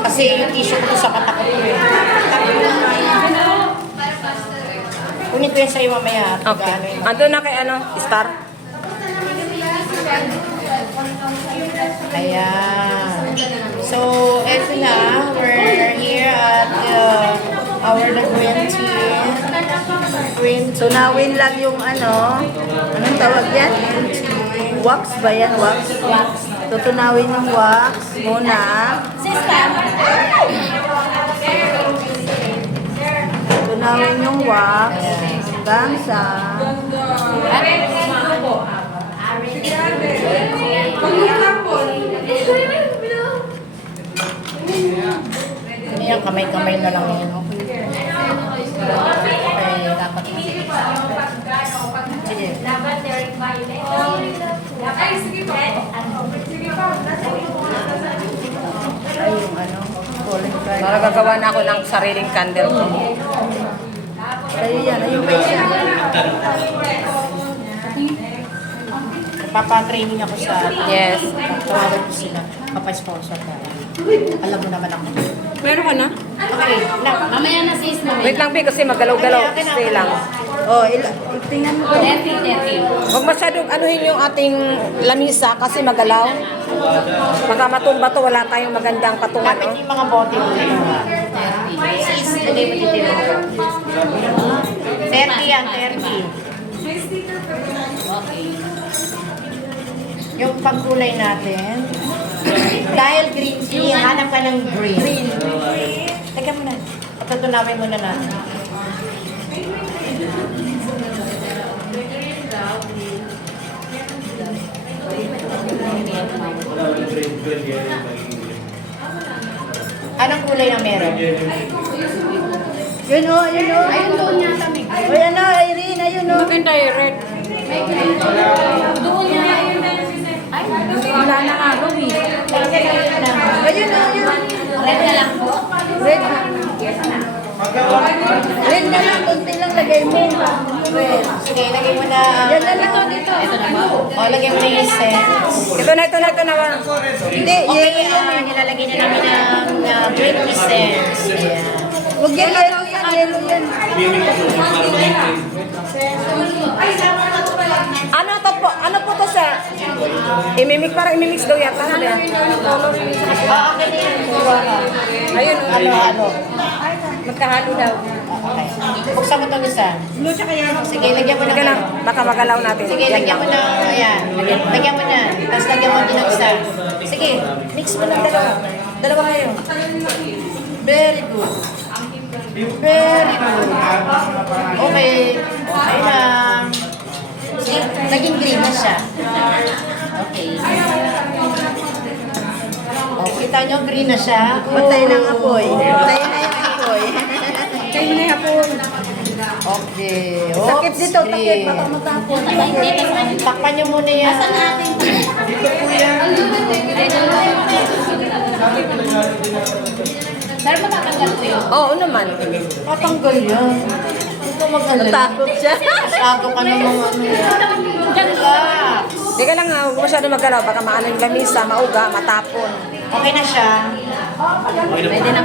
Kasi yung tissue ko sa mata ko eh. Kunin ko yan sa'yo mamaya. Okay. Ando na kay ano, Star? Ayan. So, eto na. We're here at our Queen. Tunawin lang yung ano, anong tawag yan? Wax ba yan? Wax? Tutunawin yung wax muna. Tunawin yung wax hanggang sa Ano yan? Kamay-kamay na lang yun. Okay, dapat masikip. Sige. Ay, yung ano, golden card. para gagawa na ako ng sariling candle ko. Sa'yo yan, ayun ba yan? Papatraining ako sa Yes. tawagan ko sila. Papa-sponsor ka. Alam mo naman ako. Meron ka na? Okay, na. Mamaya na sis mo. Wait lang, Pi, kasi magalaw-galaw. Stay lang. Oh, tingnan mo. 30. Huwag masyadong anuhin yung ating lamisa kasi magalaw. Baka matumba to, wala tayong magandang patungan. Dapat No? yung mga bote mo. Sis, lagay mo dito yung 30 yan, 30. Okay. Yung pagkulay natin. Dahil green tea, hanap ka ng green. Teka muna. Patutunawin muna natin. Anong kulay ang meron? Yun o, yun o. Ayun doon niya kami. O yan o, Irene, ayun o. Maganda yung red. Doon niya. Ay, Wala na nga, Ruby. Ayun o, yun. red na lang po. Red. Red na lang, kunti lang lagay mo. Red. Sige, lagay mo na. Yan na lang. Dito. Ito na ba? O, lagay mo na yung essence. Ito na. Hindi, Okay, yan. nilalagay na namin ng green essence. Ayan. Huwag yan, yellow yan, yellow yan. Ano po to, sir? Parang imimix daw yata. Ano ba yan? Ah, okay na yan. Ayun. Ano? Magkahalo daw. Okay. Buksan mo itong isa. Sige, lagyan mo na. Sige lang, baka magalaw natin. Sige, Yan lagyan mo lang. na. Ayan. Lagyan mo na. Tapos lagyan mo din ng isa. Sige, mix mo ng dalawa. Dalawa kayo. Very good. Very good. Okay. Okay lang. See, naging green na siya. Okay. Oh, kita nyo, green na siya. Patay ng apoy. Patay na yung apoy. Patay na yung apoy. Okay. Takip dito, Oops, takip. green. Baka matapon. Takpan nyo muna yan. Asan natin? Dito po yan. Pero matatanggal ko yun. Oo naman. Tatanggal yan. Ito mag-alala. Takot siya. Masyado ka ng mga ano. Relax. Hindi ka lang, huwag masyado magalaw. Baka maano yung lamisa, mauga, matapon. Okay na siya. Pwede na